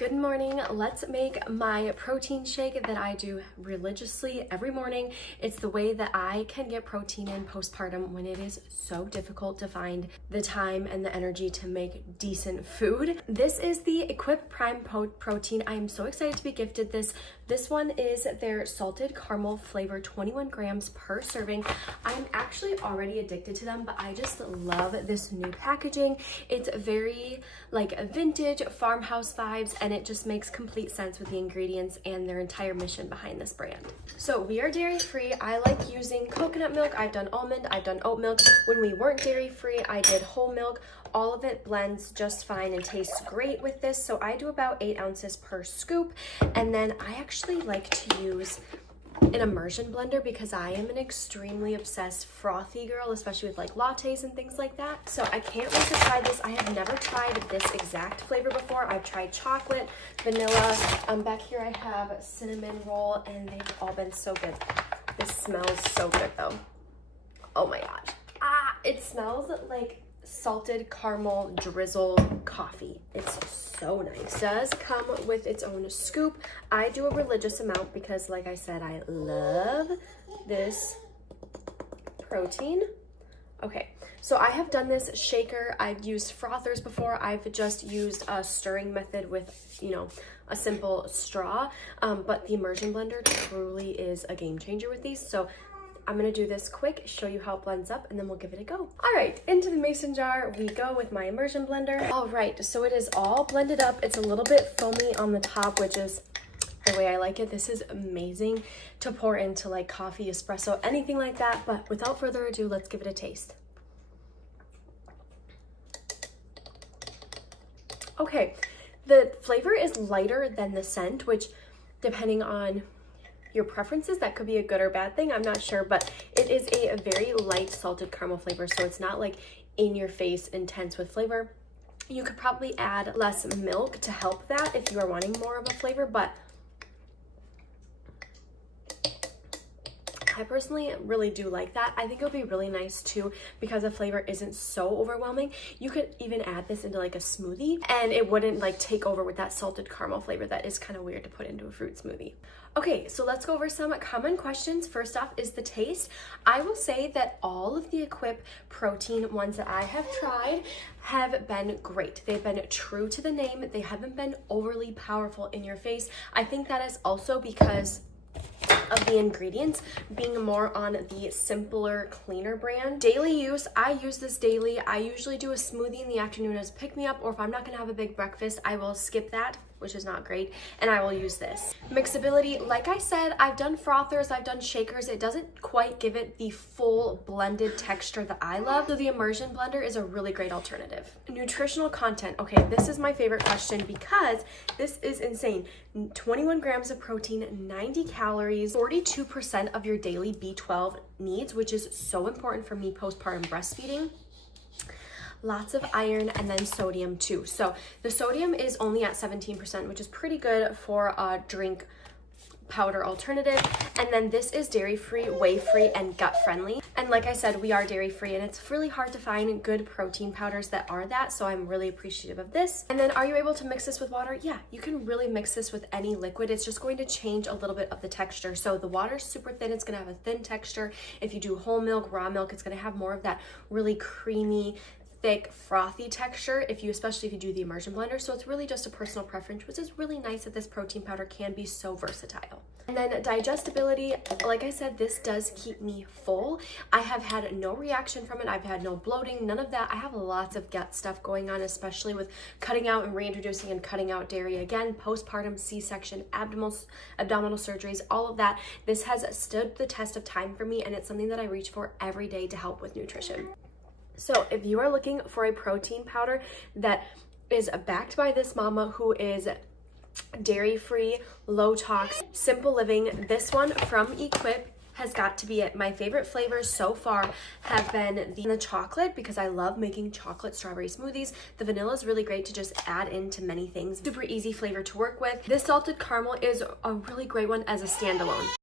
Good morning. Let's make my protein shake that I do religiously every morning. It's the way that I can get protein in postpartum when it is so difficult to find the time and the energy to make decent food. This is the Equip Prime Protein. I am so excited to be gifted this. This one is their salted caramel flavor, 21 grams per serving. I'm actually already addicted to them, but I just love this new packaging. It's very like vintage farmhouse vibes, and it just makes complete sense with the ingredients and their entire mission behind this brand. So we are dairy free. I like using coconut milk. I've done almond, I've done oat milk. When we weren't dairy free, I did whole milk. All of it blends just fine and tastes great with this. So I do about 8 ounces per scoop. And then I actually like to use an immersion blender because I am an extremely obsessed frothy girl, especially with like lattes and things like that. So I can't wait to try this. I have never tried this exact flavor before. I've tried chocolate, vanilla. Back here I have cinnamon roll, and they've all been so good. This smells so good though. Oh my gosh. It smells like salted caramel drizzled coffee. It's so nice. It does come with its own scoop. I do a religious amount because, like I said, I love this protein. Okay, so I have done this shaker. I've used frothers before. I've just used a stirring method with, you know, a simple straw. But the immersion blender truly is a game changer with these. So I'm gonna do this quick, show you how it blends up, and then we'll give it a go. All right, into the mason jar we go with my immersion blender. All right, so it is all blended up. It's a little bit foamy on the top, which is the way I like it. This is amazing to pour into like coffee, espresso, anything like that. But without further ado, let's give it a taste. Okay, the flavor is lighter than the scent, which depending on your preferences, that could be a good or bad thing, I'm not sure, but it is a very light salted caramel flavor, so it's not like in your face intense with flavor. You could probably add less milk to help that if you are wanting more of a flavor, but I personally really do like that. I think it would be really nice too because the flavor isn't so overwhelming. You could even add this into like a smoothie and it wouldn't like take over with that salted caramel flavor that is kind of weird to put into a fruit smoothie. Okay, so let's go over some common questions. First off is the taste. I will say that all of the Equip protein ones that I have tried have been great. They've been true to the name. They haven't been overly powerful in your face. I think that is also because of the ingredients being more on the simpler, cleaner brand. Daily use, I use this daily. I usually do a smoothie in the afternoon as a pick-me-up, or if I'm not gonna have a big breakfast, I will skip that, which is not great, and I will use this. Mixability, like I said, I've done frothers, I've done shakers. It doesn't quite give it the full blended texture that I love, so the immersion blender is a really great alternative. Nutritional content, okay, this is my favorite question because this is insane. 21 grams of protein, 90 calories, 42% of your daily B12 needs, which is so important for me postpartum breastfeeding. Lots of iron, and then sodium too. So the sodium is only at 17%, which is pretty good for a drink powder alternative. And then this is dairy-free, whey-free, and gut-friendly. And like I said, we are dairy-free, and it's really hard to find good protein powders that are that, so I'm really appreciative of this. And then are you able to mix this with water? Yeah, you can really mix this with any liquid. It's just going to change a little bit of the texture. So the water's super thin, it's gonna have a thin texture. If you do whole milk, raw milk, it's gonna have more of that really creamy, thick, frothy texture, especially if you do the immersion blender. So it's really just a personal preference, which is really nice that this protein powder can be so versatile. And then digestibility, like I said, this does keep me full. I have had no reaction from it. I've had no bloating, none of that. I have lots of gut stuff going on, especially with cutting out and reintroducing and cutting out dairy again, postpartum, C-section, abdominal surgeries, all of that. This has stood the test of time for me, and it's something that I reach for every day to help with nutrition. So if you are looking for a protein powder that is backed by this mama who is dairy-free, low tox, simple living, this one from Equip has got to be it. My favorite flavors so far have been the chocolate, because I love making chocolate strawberry smoothies. The vanilla is really great to just add into many things. Super easy flavor to work with. This salted caramel is a really great one as a standalone.